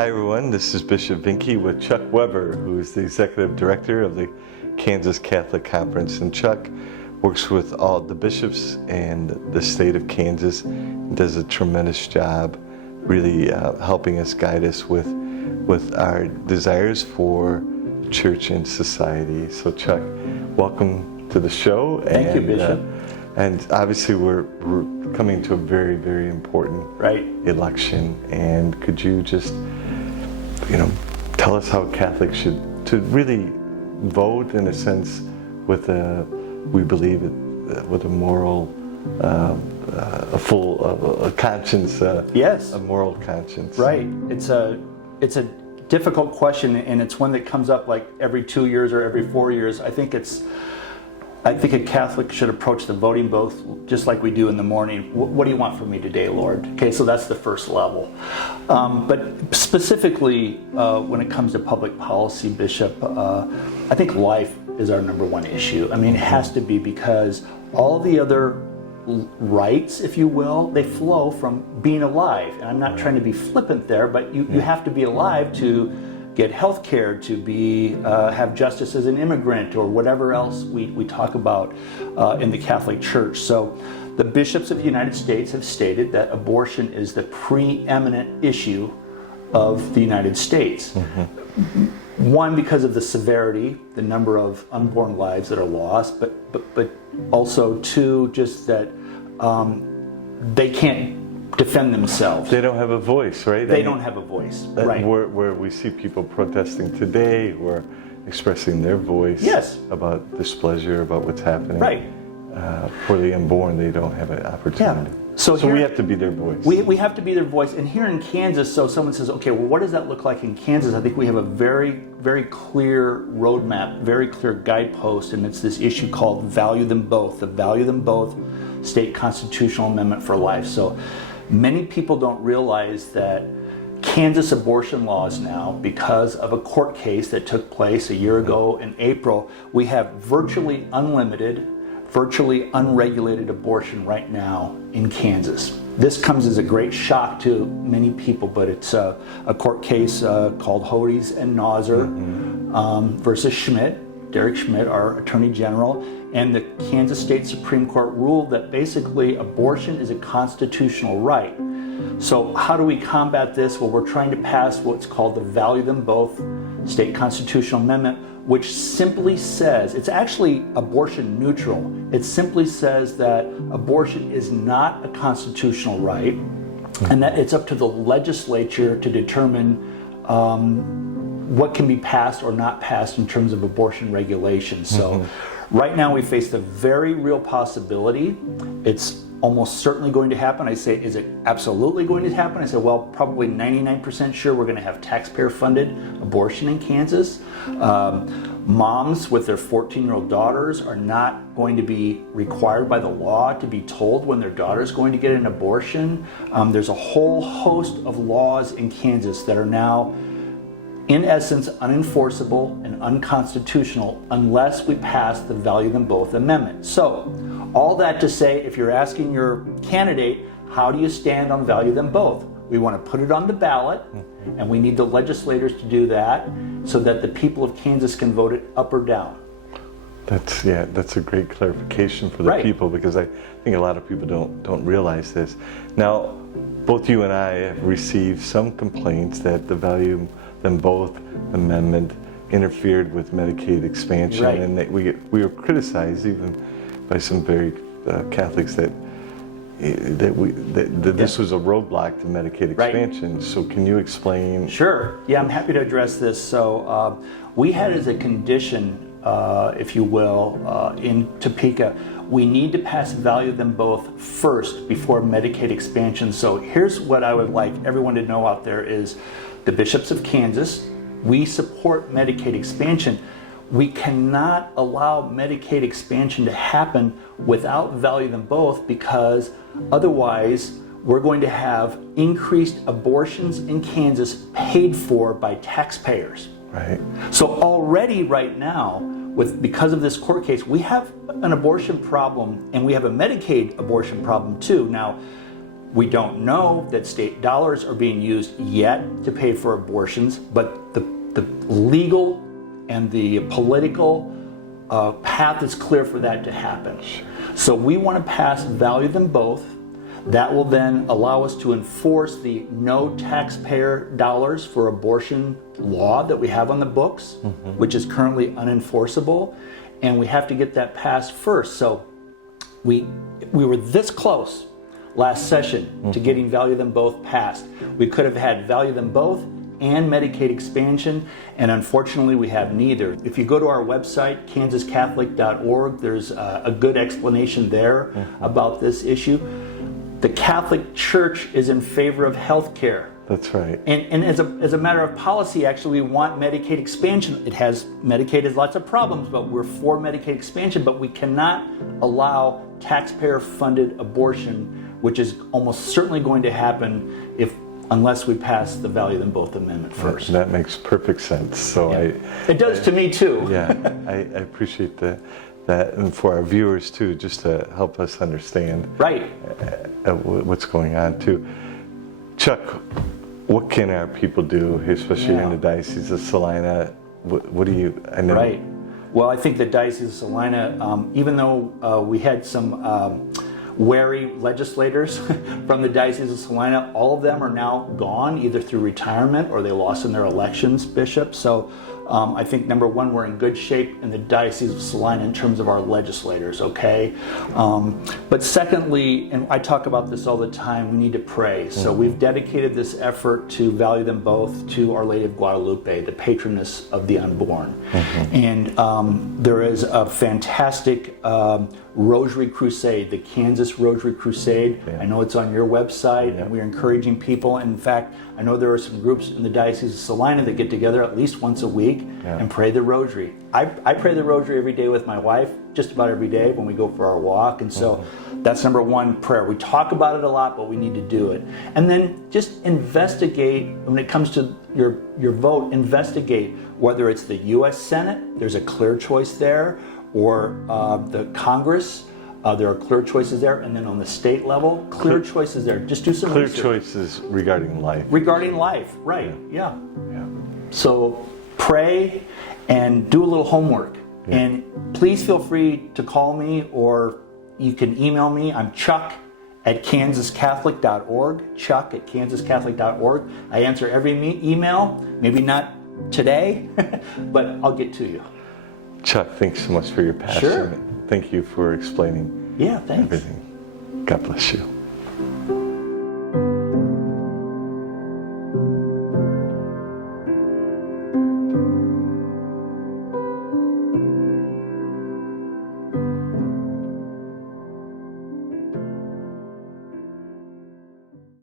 Hi everyone, this is Bishop Vinke with Chuck Weber, who is the Executive Director of the Kansas Catholic Conference. And Chuck works with all the bishops and the state of Kansas and does a tremendous job really helping us, guide us with our desires for church and society. So Chuck, welcome to the show. Thank you, Bishop. And obviously we're coming to a very, very important election. And could you just, tell us how Catholics should to really vote in a sense with we believe with a moral, a full conscience. Yes. A moral conscience. Right. It's a difficult question, and it's one that comes up like every 2 years or every 4 years. I think a Catholic should approach the voting booth just like we do in the morning. What do you want from me today, Lord? Okay, so that's the first level. But specifically, when it comes to public policy, Bishop, I think life is our number one issue. I mean, it has to be, because all the other rights, if you will, they flow from being alive. And I'm not trying to be flippant there, but you have to be alive to get health care, to have justice as an immigrant, or whatever else we talk about in the Catholic Church. So the bishops of the United States have stated that abortion is the preeminent issue of the United States. Mm-hmm. One, because of the severity, the number of unborn lives that are lost, but also two, just that they can't defend themselves. They don't have a voice, right? They don't have a voice, right. Where we see people protesting today, who are expressing their voice about displeasure, about what's happening. Right. For the unborn, they don't have an opportunity. Yeah. So we have to be their voice. We have to be their voice. And here in Kansas, so someone says, okay, well, what does that look like in Kansas? I think we have a very, very clear roadmap, very clear guidepost, and it's this issue called Value Them Both, the Value Them Both State Constitutional Amendment for Life. So many people don't realize that Kansas abortion laws now, because of a court case that took place a year ago in April, we have virtually unlimited, virtually unregulated abortion right now in Kansas. This comes as a great shock to many people, but it's a court case called Hodes and Nauser versus Schmidt, Derek Schmidt, our Attorney General, and the Kansas State Supreme Court ruled that basically abortion is a constitutional right. So how do we combat this? Well, we're trying to pass what's called the Value Them Both State Constitutional Amendment, which simply says, it's actually abortion neutral. It simply says that abortion is not a constitutional right, and that it's up to the legislature to determine what can be passed or not passed in terms of abortion regulations. So right now we face the very real possibility. It's almost certainly going to happen. I say, is it absolutely going to happen? I say, well, probably 99% sure we're going to have taxpayer-funded abortion in Kansas. Moms with their 14-year-old daughters are not going to be required by the law to be told when their daughter is going to get an abortion. There's a whole host of laws in Kansas that are now, in essence, unenforceable and unconstitutional unless we pass the Value Them Both Amendment. So, all that to say, if you're asking your candidate, how do you stand on Value Them Both? We want to put it on the ballot, and we need the legislators to do that so that the people of Kansas can vote it up or down. That's a great clarification for the people, because I think a lot of people don't realize this. Now, both you and I have received some complaints that the Value Them Both Amendment interfered with Medicaid expansion, and that we were criticized even by some very Catholics that this was a roadblock to Medicaid expansion. So can you explain? Sure. Yeah, I'm happy to address this. So we had as a condition, if you will, in Topeka, we need to pass Value Them Both first before Medicaid expansion. So here's what I would like everyone to know out there is the bishops of Kansas, we support Medicaid expansion. We cannot allow Medicaid expansion to happen without Value Them Both, because otherwise we're going to have increased abortions in Kansas paid for by taxpayers. Right. So already right now, because of this court case, we have an abortion problem, and we have a Medicaid abortion problem too. Now, We don't know that state dollars are being used yet to pay for abortions, but the legal and the political path is clear for that to happen. So we want to pass value them both. That will then allow us to enforce the no taxpayer dollars for abortion law that we have on the books, which is currently unenforceable, and we have to get that passed first. So we were this close last session to getting value them both passed. We could have had value them both and Medicaid expansion, and unfortunately we have neither. If you go to our website, kansascatholic.org, there's a good explanation there about this issue. The Catholic Church is in favor of health care. That's right. And as a matter of policy, actually, we want Medicaid expansion. Medicaid has lots of problems, but we're for Medicaid expansion, but we cannot allow taxpayer-funded abortion, which is almost certainly going to happen unless we pass the Value Them Both Amendment first. That makes perfect sense. So it does to me too. Yeah, I appreciate that, and for our viewers too, just to help us understand what's going on too. Chuck, what can our people do, especially in the Diocese of Salina? What do you? I know. Right. Well, I think the Diocese of Salina, even though we had some wary legislators from the Diocese of Salina, all of them are now gone, either through retirement or they lost in their elections, Bishop. So I think, number one, we're in good shape in the Diocese of Salina in terms of our legislators, okay? But secondly, and I talk about this all the time, we need to pray. So we've dedicated this effort to value them both to Our Lady of Guadalupe, the patroness of the unborn. And there is a fantastic Rosary Crusade, the Kansas Rosary Crusade. I know it's on your website, and we're encouraging people. In fact, I know there are some groups in the Diocese of Salina that get together at least once a week and pray the Rosary. I pray the Rosary every day with my wife, just about every day when we go for our walk. And so that's number one, prayer. We talk about it a lot, but we need to do it. And then just investigate, when it comes to your vote, investigate whether it's the U.S. Senate, there's a clear choice there, or the Congress, there are clear choices there, and then on the state level, clear choices there. Just do some research. Clear choices regarding life. Regarding life, right, yeah. So pray and do a little homework. And please feel free to call me, or you can email me. I'm Chuck at kansascatholic.org, Chuck at kansascatholic.org. I answer every email, maybe not today, but I'll get to you. Chuck, thanks so much for your passion. Sure. Thank you for explaining thanks. everything. God bless you.